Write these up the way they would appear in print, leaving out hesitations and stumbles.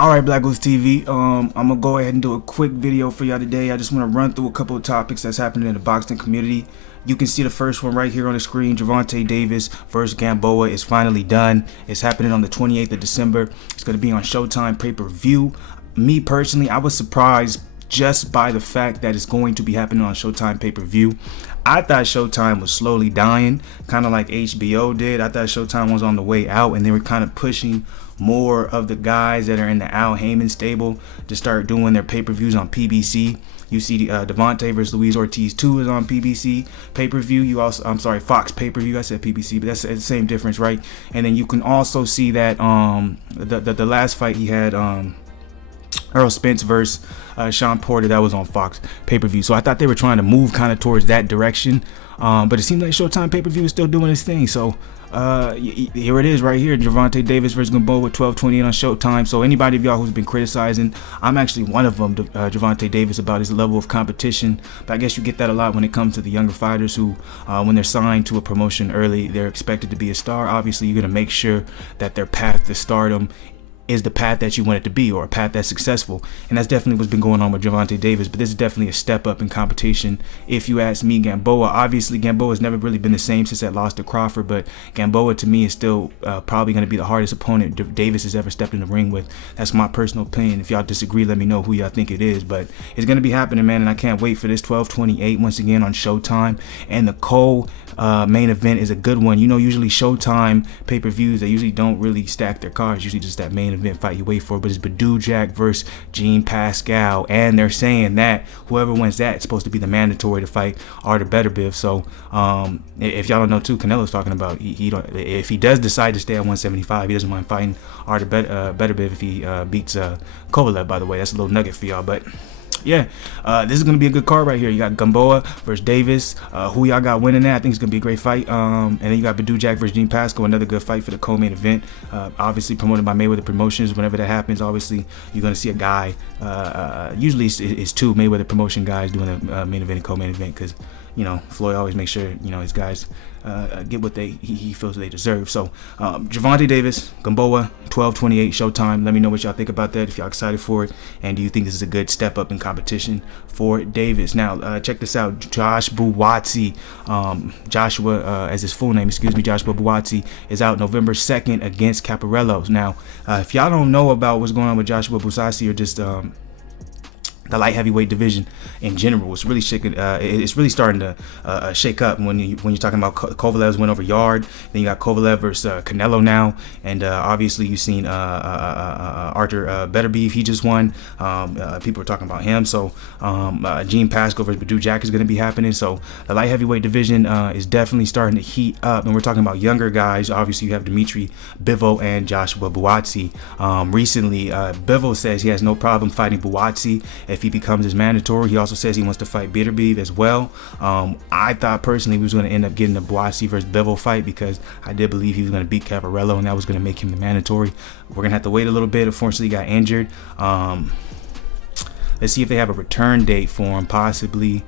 Alright, BlakGooseTV, I'm gonna go ahead and do a quick video for y'all today. I just want to run through a couple of topics that's happening in the boxing community. You can see the first one right here on the screen. Gervonta Davis versus Gamboa is finally done. It's happening on the 28th of December. It's going to be on Showtime pay-per-view. Me personally, I was surprised just by the fact that it's going to be happening on Showtime pay-per-view. I thought Showtime was slowly dying, kind of like HBO did. I thought Showtime was on the way out, and they were kind of pushing more of the guys that are in the Al Heyman stable to start doing their pay-per-views on PBC. You see Devontae versus Luis Ortiz 2 is on PBC pay-per-view. You also, I'm sorry, Fox pay-per-view. I said PBC, but that's the same difference, right? And then you can also see that the last fight he had, Earl Spence versus Sean Porter, that was on Fox pay-per-view. So I thought they were trying to move kind of towards that direction, but it seems like Showtime pay-per-view is still doing its thing. So here it is right here, Gervonta Davis versus Gamboa with 12:28 on Showtime. So anybody of y'all who's been criticizing, I'm actually one of them, Gervonta Davis, about his level of competition. But I guess you get that a lot when it comes to the younger fighters who, when they're signed to a promotion early, they're expected to be a star. Obviously, you're going to make sure that their path to stardom is the path that you want it to be, or a path that's successful. And that's definitely what's been going on with Gervonta Davis. But this is definitely a step up in competition. If you ask me, Gamboa, obviously Gamboa has never really been the same since that loss to Crawford, but Gamboa to me is still probably going to be the hardest opponent Davis has ever stepped in the ring with. That's my personal opinion. If y'all disagree, let me know who y'all think it is. But it's going to be happening, man, and I can't wait for this 12:28 once again on Showtime. And the main event is a good one. You know, usually Showtime pay-per-views, they usually don't really stack their cards. Usually just that main event fight you wait for, but it's Buatsi versus Jean Pascal, and they're saying that whoever wins that, it's supposed to be the mandatory to fight Artur Beterbiev. So if y'all don't know too, Canelo's talking about if he does decide to stay at 175, he doesn't mind fighting Artur Beterbiev if he beats Kovalev. By the way, that's a little nugget for y'all. But yeah, this is going to be a good card right here. You got Gamboa versus Davis. Who y'all got winning that? I think it's going to be a great fight. And then you got Buatsi versus Jean Pascal, another good fight for the co-main event. Obviously promoted by Mayweather Promotions. Whenever that happens, obviously you're going to see a guy, usually it's two Mayweather Promotion guys doing a main event and co-main event, because, you know, Floyd always makes sure, you know, his guys get what he feels they deserve. So Gervonta Davis, Gamboa, 12:28 Showtime. Let me know what y'all think about that, if y'all excited for it, and do you think this is a good step up in competition for Davis. Now check this out. Buatsi, Joshua as his full name, excuse me, Joshua Buatsi, is out November 2nd against Caparello. Now if y'all don't know about what's going on with Joshua Buatsi, or just the light heavyweight division in general, it's really shaking. It's really starting to shake up when you're talking about Kovalev's win over Yard. Then you got Kovalev versus Canelo now, and obviously you've seen Artur Beterbiev. He just won. People are talking about him. So Jean Pascal versus Buatsi is going to be happening. So the light heavyweight division is definitely starting to heat up, and we're talking about younger guys. Obviously you have Dimitri Bivol and Joshua Buatsi. Recently, Bivol says he has no problem fighting Buatsi if he becomes his mandatory. He also says he wants to fight Beterbiev as well. I thought personally he was going to end up getting the Buatsi versus Bivol fight, because I did believe he was going to beat Caparello, and that was going to make him the mandatory. We're going to have to wait a little bit. Unfortunately, he got injured. Let's see if they have a return date for him, possibly.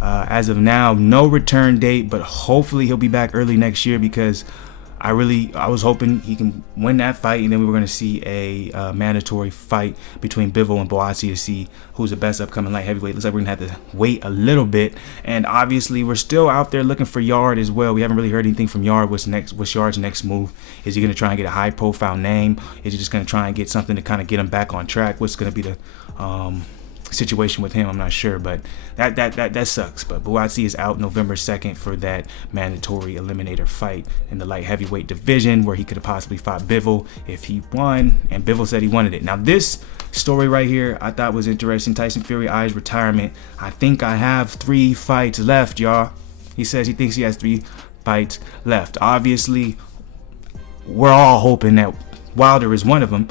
As of now, no return date, but hopefully he'll be back early next year, because I was hoping he can win that fight, and then we were going to see a mandatory fight between Bivol and Buatsi to see who's the best upcoming light heavyweight. Looks like we're going to have to wait a little bit. And obviously we're still out there looking for Yard as well. We haven't really heard anything from Yard. What's Yard's next move? Is he going to try and get a high profile name? Is he just going to try and get something to kind of get him back on track? What's going to be the situation with him? I'm not sure, but that sucks. But Buatsi is out November 2nd for that mandatory eliminator fight in the light heavyweight division, where he could have possibly fought Bivol if he won, and Bivol said he wanted it. Now this story right here I thought was interesting. Tyson Fury eyes retirement. I think I have 3 fights left, y'all. He says he thinks he has 3 fights left. Obviously we're all hoping that Wilder is one of them.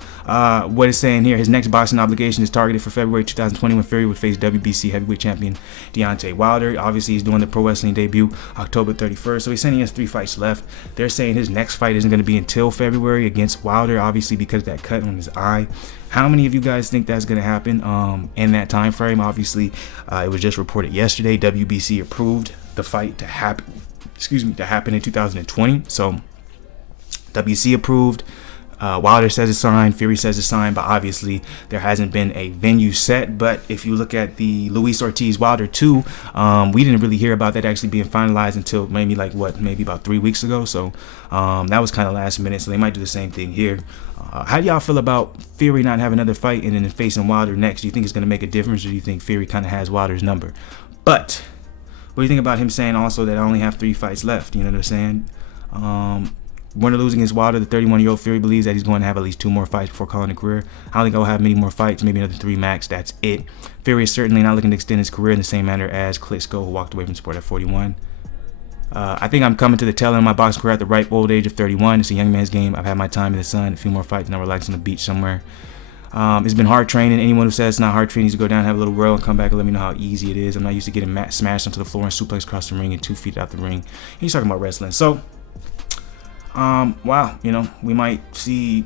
What it's saying here, his next boxing obligation is targeted for February 2020, when Fury would face WBC heavyweight champion Deontay Wilder. Obviously, he's doing the pro wrestling debut October 31st, so he's saying he has 3 fights left. They're saying his next fight isn't going to be until February against Wilder, obviously because of that cut on his eye. How many of you guys think that's going to happen in that time frame? Obviously, it was just reported yesterday WBC approved the fight to happen in 2020. So WBC approved. Wilder says it's signed, Fury says it's signed, but obviously there hasn't been a venue set. But if you look at the Luis Ortiz Wilder 2, we didn't really hear about that actually being finalized until maybe maybe about 3 weeks ago. So that was kind of last minute. So they might do the same thing here. How do y'all feel about Fury not having another fight and then facing Wilder next? Do you think it's going to make a difference, or do you think Fury kind of has Wilder's number? But what do you think about him saying also that I only have 3 fights left? You know what I'm saying? Winner losing against Wilder, the 31-year-old Fury believes that he's going to have at least 2 more fights before calling a career. I don't think I'll have many more fights, maybe another 3 max. That's it. Fury is certainly not looking to extend his career in the same manner as Klitschko, who walked away from sport at 41. I think I'm coming to the tail end of my boxing career at the ripe old age of 31. It's a young man's game. I've had my time in the sun, a few more fights, and I'll relax on the beach somewhere. It's been hard training. Anyone who says it's not hard training needs to go down, have a little row, and come back and let me know how easy it is. I'm not used to getting smashed onto the floor and suplex across the ring and 2 feet out the ring. He's talking about wrestling. So, wow, you know, we might see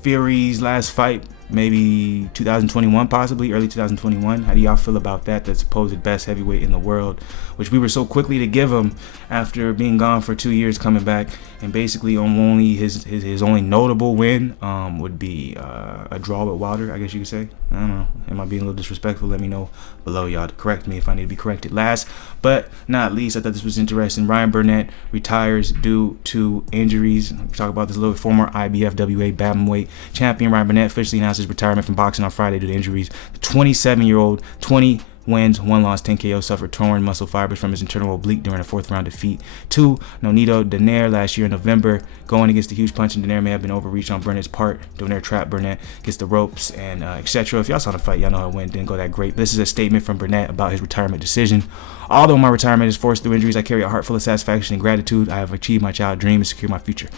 Fury's last fight maybe 2021, possibly early 2021. How do y'all feel about that? The supposed best heavyweight in the world, which we were so quickly to give him after being gone for 2 years, coming back, and basically only his only notable win would be a draw with Wilder, I guess you could say. I don't know. Am I being a little disrespectful? Let me know below, y'all, to correct me if I need to be corrected. Last but not least, I thought this was interesting. Ryan Burnett retires due to injuries. We talk about this a little. Former IBFWA bantamweight champion Ryan Burnett officially announced his retirement from boxing on Friday due to injuries. The 27-year-old, 20 wins, 1 loss, 10 KO, suffered torn muscle fibers from his internal oblique during a 4th round defeat to Nonito Donaire last year in November. Going against the huge punch, and Donaire may have been overreached on Burnett's part. Donaire trapped Burnett, gets the ropes, and etc. If y'all saw the fight, y'all know how it went. Didn't go that great. This is a statement from Burnett about his retirement decision. Although my retirement is forced through injuries, I carry a heart full of satisfaction and gratitude. I have achieved my child dream and secured my future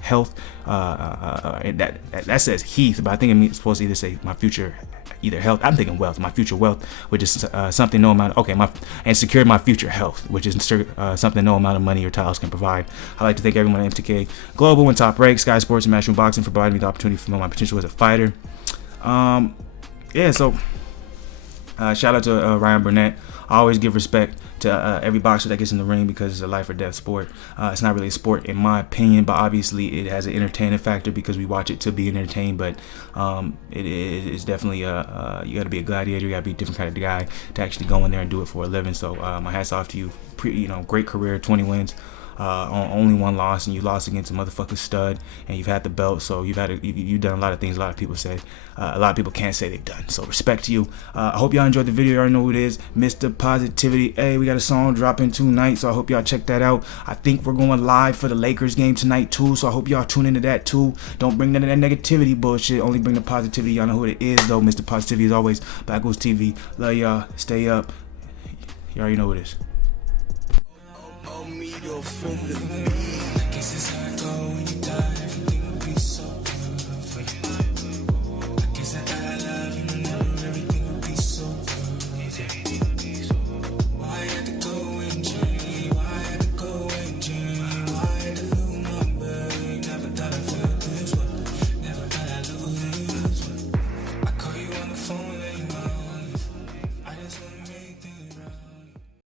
health. That says Heath, but I think it's supposed to either say my future, either health. I'm thinking wealth, my future wealth, which is something no amount of, and secured my future health, which is something no amount of money or titles can provide. I'd like to thank everyone at MTK Global and Top Rank, Sky Sports, and Matchroom Boxing for providing me the opportunity to fulfill my potential as a fighter. So shout out to Ryan Burnett. I always give respect to every boxer that gets in the ring because it's a life or death sport. It's not really a sport in my opinion, but obviously it has an entertaining factor because we watch it to be entertained. But it is definitely you got to be a gladiator. You got to be a different kind of guy to actually go in there and do it for a living. So my hats off to you. Great career, 20 wins. On only 1 loss, and you lost against a motherfucking stud, and you've had the belt, so you've done a lot of things a lot of people said a lot of people can't say they've done. So respect to you. I hope y'all enjoyed the video. You already know who it is, Mr. Positivity. Hey, we got a song dropping tonight, so I hope y'all check that out. I think we're going live for the Lakers game tonight too, so I hope y'all tune into that too. Don't bring none of that negativity bullshit, only bring the positivity. Y'all know who it is though. Mr. Positivity as always. BlakGooseTV. Love y'all. Stay up. You already know who it is. From the beat, guess it's how I go when you die.